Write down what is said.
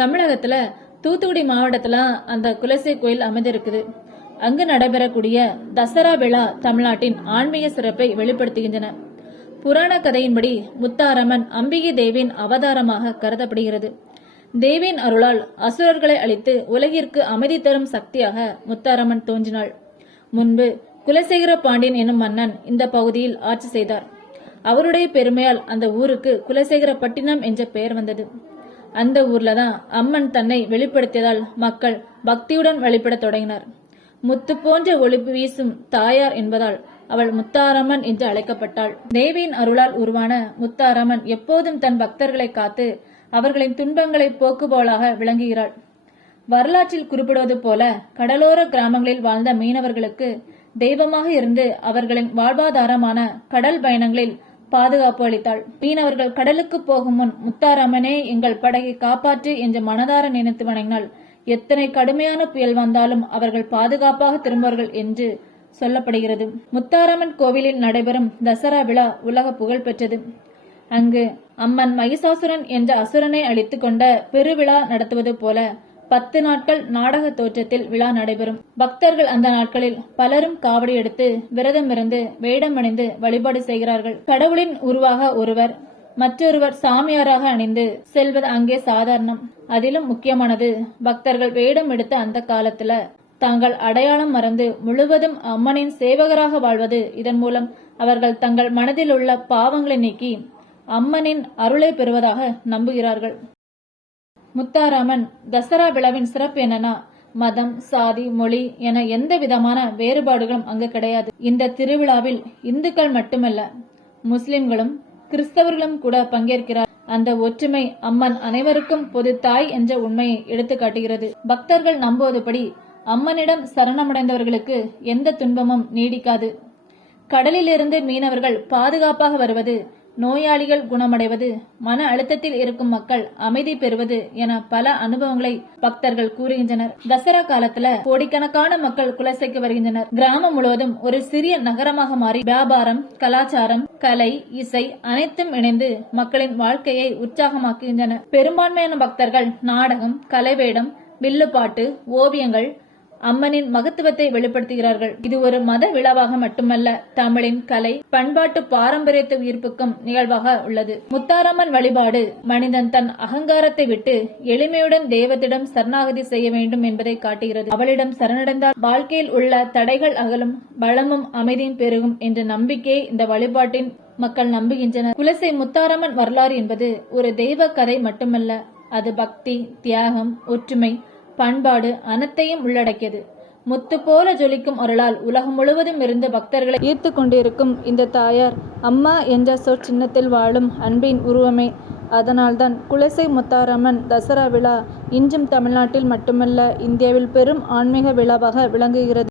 தமிழகத்துல தூத்துக்குடி மாவட்டத்துல அந்த குலசை கோயில் அமைந்திருக்குது. அங்கு நடைபெறக்கூடிய தசரா விழா தமிழ்நாட்டின் ஆன்மீக சிறப்பை வெளிப்படுத்துகின்றன. புராண கதையின்படி முத்தாரம்மன் அம்பிகை தேவியின் அவதாரமாக கருதப்படுகிறது. தேவியின் அருளால் அசுரர்களை அழித்து உலகிற்கு அமைதி தரும் சக்தியாக முத்தாரம்மன் தோன்றினாள். முன்பு குலசேகர பாண்டியன் என்னும் மன்னன் இந்த பகுதியில் ஆட்சி செய்தார். அவருடைய பெருமையால் அந்த ஊருக்கு குலசேகர பட்டினம் என்ற பெயர் வந்தது. அந்த ஊர்ல தான் அம்மன் தன்னை வெளிப்படுத்தியதால் மக்கள் பக்தியுடன் வழிபடத் தொடங்கினர். முத்து போன்ற ஒளி வீசும் தாயார் என்பதால் அவள் முத்தாரம்மன் என்று அழைக்கப்பட்டாள். தேவியின் அருளால் உருவான முத்தாரம்மன் எப்போதும் தன் பக்தர்களை காத்து அவர்களின் துன்பங்களை போக்குபவளாக விளங்குகிறாள். வரலாற்றில் குறிப்பிடுவது போல கடலோர கிராமங்களில் வாழ்ந்த மீனவர்களுக்கு தெய்வமாக இருந்து அவர்களின் வாழ்வாதாரமான கடல் பயணங்களில் பாதுகாப்பு அளித்தாள். மீனவர்கள் கடலுக்கு போகும் முன் முத்தாரம்மனே எங்கள் படகை காப்பாற்று என்று மனதார நினைத்து வணங்கினாள். எத்தனை கடுமையான புயல் வந்தாலும் அவர்கள் பாதுகாப்பாக திரும்புவார்கள் என்று சொல்லப்படுகிறது. முத்தாரம்மன் கோவிலில் நடைபெறும் தசரா விழா உலக புகழ் பெற்றது. அங்கு அம்மன் மகிஷாசுரன் என்ற அசுரனை அழித்து கொண்ட பெருவிழா நடத்துவது போல பத்து நாட்கள் நாடக தோற்றத்தில் விழா நடைபெறும். பக்தர்கள் அந்த நாட்களில் பலரும் காவடி எடுத்து விரதம் இருந்து வேடம் அணிந்து வழிபாடு செய்கிறார்கள். கடவுளின் உருவாக ஒருவர் மற்றொருவர் சாமியாராக அணிந்து செல்வது அங்கே சாதாரணம். அதிலும் முக்கியமானது பக்தர்கள் வேடம் எடுத்த அந்த காலத்துல தாங்கள் அடையாளம் மறந்து முழுவதும் அம்மனின் சேவகராக வாழ்வது இதன் மூலம் அவர்கள் தங்கள் மனதில் உள்ள பாவங்களை நீக்கி அம்மனின் அருளை பெறுவதாக நம்புகிறார்கள். முத்தாராமன் தசரா விழாவின் சிறப்பு என்னன்னா மதம் சாதி மொழி என எந்த விதமான வேறுபாடுகளும் அங்கு கிடையாது. இந்த திருவிழாவில் இந்துக்கள் மட்டுமல்ல முஸ்லிம்களும் கிறிஸ்தவர்களும் கூட பங்கேற்கிறார். அந்த ஒற்றுமை அம்மன் அனைவருக்கும் பொது தாய் என்ற உண்மையை எடுத்து காட்டுகிறது. பக்தர்கள் நம்புவதுபடி அம்மனிடம் சரணமடைந்தவர்களுக்கு எந்த துன்பமும் நீடிக்காது. கடலிலிருந்து மீனவர்கள் பாதுகாப்பாக வருவது நோயாளிகள் குணமடைவது மன அழுத்தத்தில் இருக்கும் மக்கள் அமைதி பெறுவது என பல அனுபவங்களை பக்தர்கள் கூறுகின்றனர். தசரா காலத்துல கோடிக்கணக்கான மக்கள் குலசைக்கு வருகின்றனர். கிராமம் முழுவதும் ஒரு சிறிய நகரமாக மாறி வியாபாரம் கலாச்சாரம் கலை இசை அனைத்தும் இணைந்து மக்களின் வாழ்க்கையை உற்சாகமாக்குகின்றன. பெரும்பான்மையான பக்தர்கள் நாடகம் கலைவேடம் வில்லுப்பாட்டு ஓவியங்கள் அம்மனின் மகத்துவத்தை வெளிப்படுத்துகிறார்கள். இது ஒரு மத விழாவாக மட்டுமல்ல தமிழின் கலை பண்பாட்டு பாரம்பரியத்தை உயிர்ப்புக்கும் நிகழ்வாக உள்ளது. முத்தாரம்மன் வழிபாடு மனிதன் தன் அகங்காரத்தை விட்டு எளிமையுடன் தெய்வத்திடம் சரணாகதி செய்ய வேண்டும் என்பதை காட்டுகிறது. அவளிடம் சரணடைந்தால் வாழ்க்கையில் உள்ள தடைகள் அகலும் பலமும் அமைதியும் பெருகும் என்ற நம்பிக்கையை இந்த வழிபாட்டின் மக்கள் நம்புகின்றனர். குலசை முத்தாரம்மன் வரலாறு என்பது ஒரு தெய்வ கதை மட்டுமல்ல அது பக்தி தியாகம் ஒற்றுமை பண்பாடு அனைத்தையும் உள்ளடக்கியது. முத்து போல ஜொலிக்கும் அருளால் உலகம் முழுவதும் இருந்து பக்தர்களை ஈர்த்து கொண்டிருக்கும் இந்த தாயார் அம்மா என்ற சொற்சின்னத்தில் வாழும் அன்பின் உருவமே. அதனால்தான் குலசை முத்தாரம்மன் தசரா விழா இன்றும் தமிழ்நாட்டில் மட்டுமல்ல இந்தியாவில் பெரும் ஆன்மீக விழாவாக விளங்குகிறது.